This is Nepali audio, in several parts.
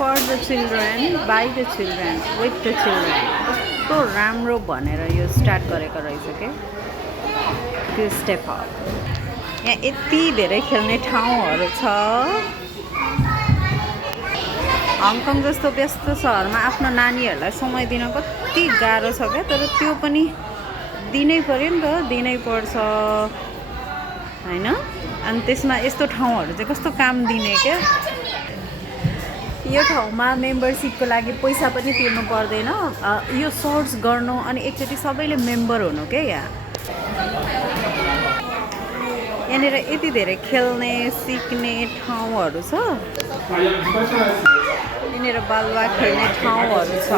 For the children by the children with the children कस्तो राम्रो भनेर यो स्टार्ट गरेको रहेछ के त्यो स्टेप अप। यहाँ यति धेरै खेल्ने ठाउँहरू छ। हङकङ जस्तो व्यस्त सहरमा आफ्नो नानीहरूलाई समय दिन कति गाह्रो छ क्या, तर त्यो पनि दिनै पर्यो नि त, दिनै पर्छ होइन। अनि त्यसमा यस्तो ठाउँहरू चाहिँ कस्तो काम दिने क्या। यो ठाउँमा मेम्बरसिपको लागि पैसा पनि तिर्नु पर्दैन, यो सर्च गर्नु अनि एकचोटि सबैले मेम्बर हुनु क्या। यहाँनिर यति धेरै खेल्ने सिक्ने ठाउँहरू छ। यहाँनिर बालुवा खेल्ने ठाउँहरू छ,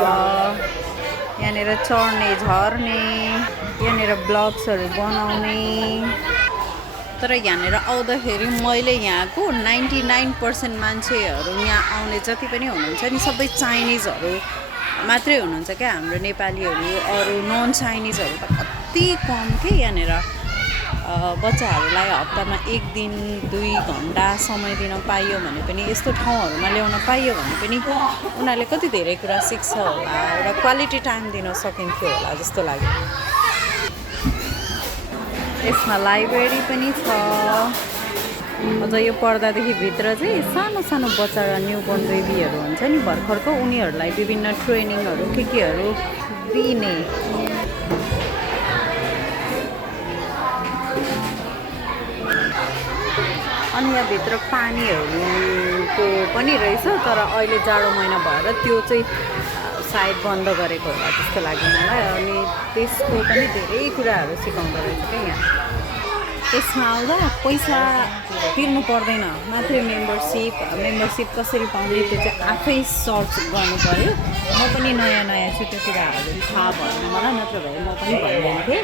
यहाँनिर चढ्ने झर्ने, यहाँनिर ब्लग्सहरू बनाउने। तर यहाँनिर आउँदाखेरि मैले यहाँको 99% मान्छेहरू यहाँ आउने जति पनि हुनुहुन्छ नि सबै चाइनिजहरू मात्रै हुनुहुन्छ क्या। हाम्रो नेपालीहरू अरू नन चाइनिजहरू त कति कम के। यहाँनिर बच्चाहरूलाई हप्तामा 1 दिन 2 घन्टा समय दिन पाइयो भने पनि, यस्तो ठाउँहरूमा ल्याउन पाइयो भने पनि उनीहरूले कति धेरै कुरा सिक्छ होला, एउटा क्वालिटी टाइम दिन सकिन्थ्यो होला जस्तो लाग्यो। यसमा लाइब्रेरी पनि छ। अझ यो पर्दादेखि भित्र चाहिँ सानो सानो बच्चा न्युबोर्न बेबीहरू हुन्छ नि भर्खरको, उनीहरूलाई विभिन्न ट्रेनिङहरू केहरू दिने। अनि यहाँभित्र पानीहरूको पनि रहेछ, तर अहिले जाडो महिना भएर त्यो चाहिँ सायद बन्द गरेको होला जस्तो लाग्यो मलाई। अनि त्यसको पनि धेरै कुराहरू सिकाउँदो रहेछ क्या यहाँ। यसमा आउँदा पैसा तिर्नु पर्दैन, मात्रै मेम्बरसिप कसरी पाउने त्यो चाहिँ आफै सर्च गर्नु पऱ्यो। म पनि नयाँ छु, त्यो कुराहरू थाहा भएन मलाई, नत्र भए म पनि भनिदिन्थेँ।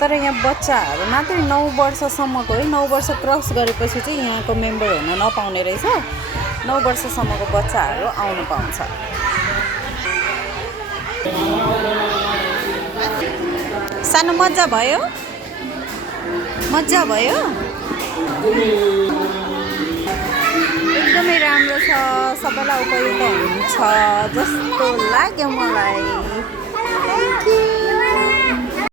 तर यहाँ बच्चाहरू मात्रै 9 वर्षसम्मको है, 9 वर्ष क्रस गरेपछि चाहिँ यहाँको मेम्बर हुन नपाउने रहेछ। 9 वर्षसम्मको बच्चाहरू आउनु पाउँछ। सानो मजा भयो एकदमै राम्रो छ, सबैलाई उपयुक्त हुन्छ जस्तो लाग्यो मलाई।